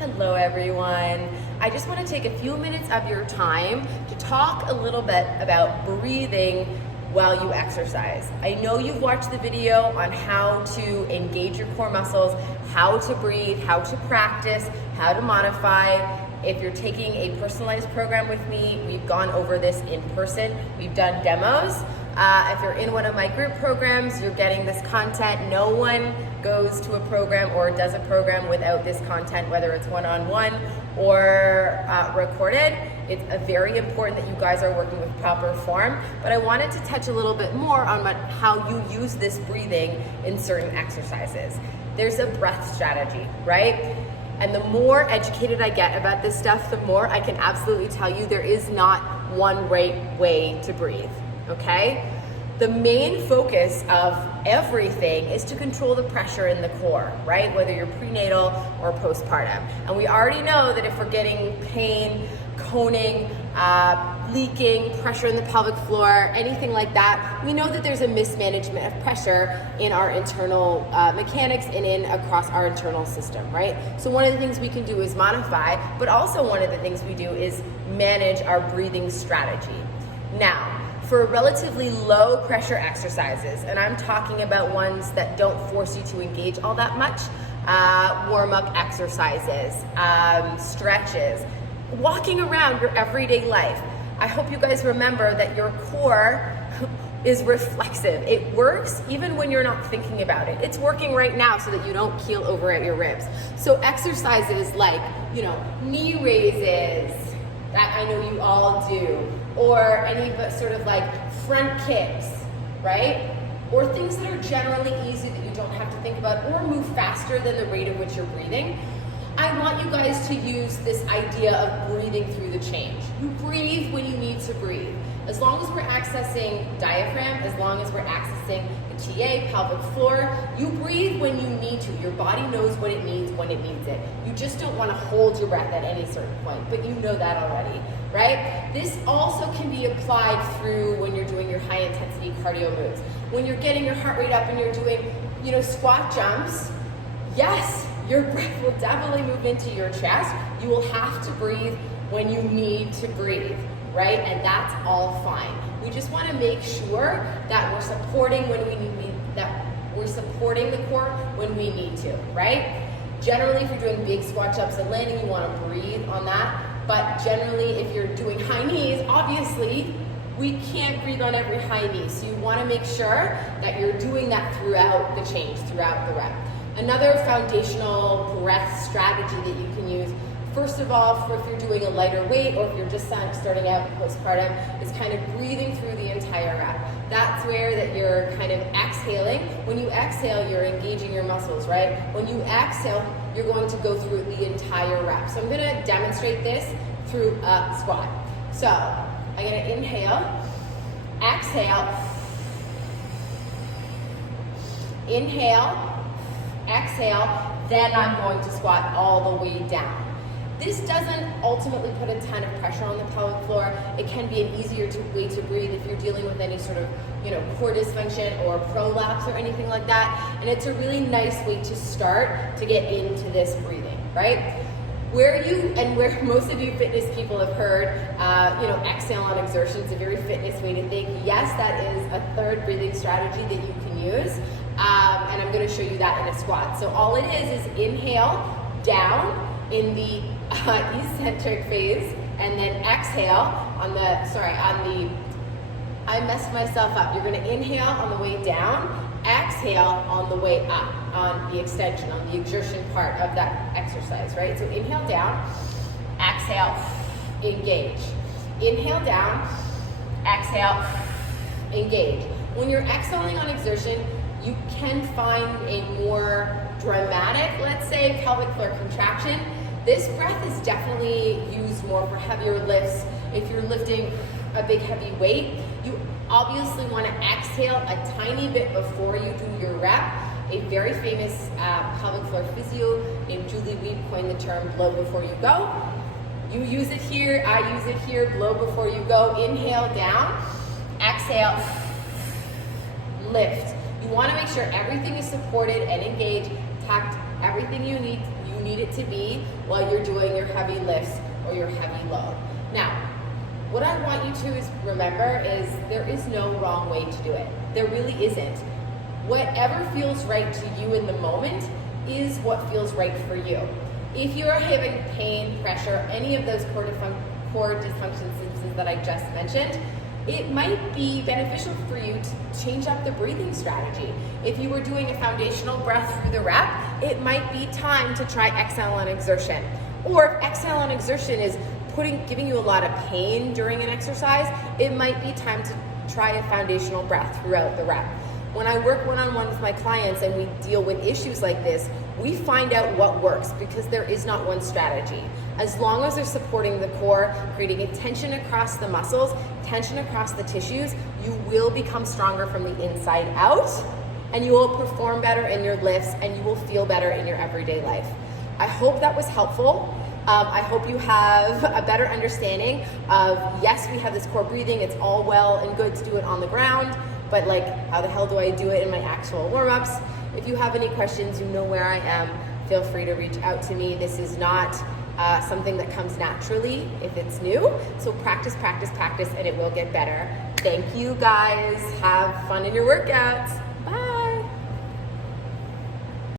Hello everyone. I just want to take a few minutes of your time to talk a little bit about breathing while you exercise. I know you've watched the video on how to engage your core muscles, how to breathe, how to practice, how to modify. If you're taking a personalized program with me, we've gone over this in person. We've done demos. If you're in one of my group programs, you're getting this content. No one goes to a program or does a program without this content, whether it's one-on-one or recorded. It's very important that you guys are working with proper form, but I wanted to touch a little bit more on how you use this breathing in certain exercises. There's a breath strategy, right? And the more educated I get about this stuff, the more I can absolutely tell you there is not one right way to breathe, okay? The main focus of everything is to control the pressure in the core, right? Whether you're prenatal or postpartum. And we already know that if we're getting pain, coning, leaking, pressure in the pelvic floor, anything like that, we know that there's a mismanagement of pressure in our internal mechanics and across our internal system, right? So one of the things we can do is modify, but also one of the things we do is manage our breathing strategy. Now, for relatively low pressure exercises, and I'm talking about ones that don't force you to engage all that much, warm-up exercises, stretches, walking around your everyday life. I hope you guys remember that your core is reflexive. It works even when you're not thinking about it. It's working right now so that you don't keel over at your ribs. So exercises like, knee raises, that I know you all do, or any sort of like front kicks, right? Or things that are generally easy that you don't have to think about or move faster than the rate at which you're breathing. I want you guys to use this idea of breathing through the change. You breathe when you need to breathe. As long as we're accessing diaphragm, as long as we're accessing the TA, pelvic floor, you breathe when you need to. Your body knows what it needs when it needs it. You just don't want to hold your breath at any certain point, but you know that already, right? This also can be applied through when you're doing your high intensity cardio moves. When you're getting your heart rate up and you're doing, squat jumps, yes, your breath will definitely move into your chest. You will have to breathe when you need to breathe, right? And that's all fine. We just want to make sure that we're supporting when we need, that we're supporting the core when we need to, right? Generally, if you're doing big squat jumps and landing, you want to breathe on that. But generally, if you're doing high knees, obviously, we can't breathe on every high knee. So you want to make sure that you're doing that throughout the change, throughout the rep. Another foundational breath strategy that you can use, first of all, if you're doing a lighter weight or if you're just starting out postpartum, is kind of breathing through the entire rep. That's where that you're kind of exhaling. When you exhale, you're engaging your muscles, right? When you exhale, you're going to go through the entire rep. So I'm going to demonstrate this through a squat. So I'm going to inhale, exhale, inhale, exhale, then I'm going to squat all the way down. This doesn't ultimately put a ton of pressure on the pelvic floor. It can be an easier way to breathe if you're dealing with any sort of, core dysfunction or prolapse or anything like that. And it's a really nice way to start to get into this breathing, right? Where most of you fitness people have heard, exhale on exertion is a very fitness way to think. Yes, that is a third breathing strategy that you can use. And I'm going to show you that in a squat. So all it is inhale down in the eccentric phase, and then exhale I messed myself up. You're going to inhale on the way down, exhale on the way up, on the extension, on the exertion part of that exercise, right? So inhale down, exhale, engage. Inhale down, exhale, engage. When you're exhaling on exertion, you can find a more dramatic, let's say, pelvic floor contraction. This breath is definitely used more for heavier lifts. If you're lifting a big heavy weight, you obviously want to exhale a tiny bit before you do your rep. A very famous pelvic floor physio named Julie Weed coined the term blow before you go. You use it here, I use it here, blow before you go. Inhale down, exhale, lift. You want to make sure everything is supported and engaged, everything you need it to be while you're doing your heavy lifts or your heavy load. Now, what I want you to remember is there is no wrong way to do it. There really isn't. Whatever feels right to you in the moment is what feels right for you. If you are having pain, pressure, any of those core dysfunction symptoms that I just mentioned, it might be beneficial for you to change up the breathing strategy. If you were doing a foundational breath through the rep, it might be time to try exhale on exertion. Or if exhale on exertion is giving you a lot of pain during an exercise, it might be time to try a foundational breath throughout the rep. When I work one-on-one with my clients and we deal with issues like this, we find out what works because there is not one strategy. As long as they're supporting the core, creating a tension across the muscles, tension across the tissues, you will become stronger from the inside out, and you will perform better in your lifts, and you will feel better in your everyday life. I hope that was helpful. I hope you have a better understanding of, yes, we have this core breathing, it's all well and good to do it on the ground, but like, how the hell do I do it in my actual warm-ups? If you have any questions, you know where I am. Feel free to reach out to me. This is not something that comes naturally if it's new. So practice, practice, practice, and it will get better. Thank you guys. Have fun in your workouts.